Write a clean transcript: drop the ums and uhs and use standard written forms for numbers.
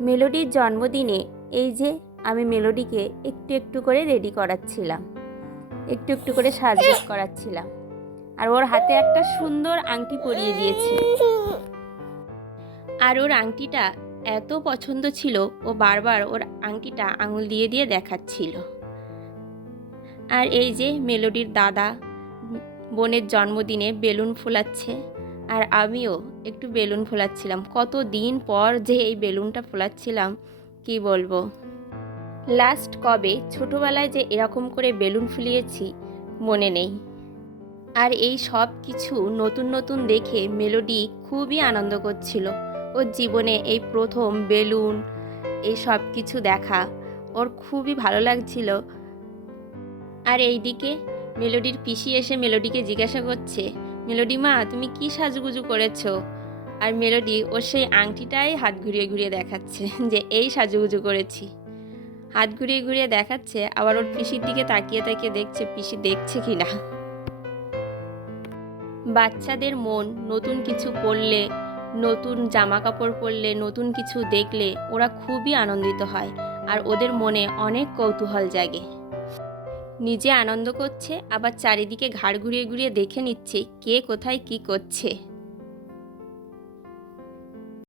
মেলোডির জন্মদিনে এই যে আমি মেলোডিকে একটু একটু করে রেডি করাচ্ছিলাম, একটু একটু করে সাজগোজ করাচ্ছিলাম, আর ওর হাতে একটা সুন্দর আংটি পরিয়ে দিয়েছি। আর ওর আংটিটা এত পছন্দ ছিল, ও বারবার ওর আংটিটা আঙুল দিয়ে দিয়ে দেখাচ্ছিল। আর এই যে মেলোডির দাদা বোনের জন্মদিনে বেলুন ফোলাচ্ছে, আর আমিও একটু বেলুন ফোলাচ্ছিলাম। কত দিন পর যে এই বেলুনটা ফোলাচ্ছিলাম, কি বলবো। লাস্ট কবে ছোটোবেলায় যে এরকম করে বেলুন ফুলিয়েছি মনে নেই। আর এই সব কিছু নতুন নতুন দেখে মেলোডি খুবই আনন্দ করছিল। ওর জীবনে এই প্রথম বেলুন, এই সব কিছু দেখা ওর খুবই ভালো লাগছিল। আর এইদিকে মেলোডির পিসি এসে মেলোডিকে জিজ্ঞাসা করছে, মেলোডি মা তুমি কি সাজুগুজু করেছো? আর মেলোডি ওর সেই আংটিটাই হাত ঘুরিয়ে ঘুরিয়ে দেখাচ্ছে যে এই সাজুগুজু করেছি। হাত ঘুরিয়ে ঘুরিয়ে দেখাচ্ছে, আবার ওর পিসির দিকে তাকিয়ে তাকিয়ে দেখছে পিসি দেখছে কিনা। বাচ্চাদের মন নতুন কিছু পরলে, নতুন জামা কাপড় পরলে, নতুন কিছু দেখলে ওরা খুবই আনন্দিত হয়, আর ওদের মনে অনেক কৌতূহল জাগে। নিজে আনন্দ করছে, আবার চারিদিকে ঘাড় ঘুরিয়ে ঘুরিয়ে দেখে নিচ্ছে কে কোথায় কি করছে।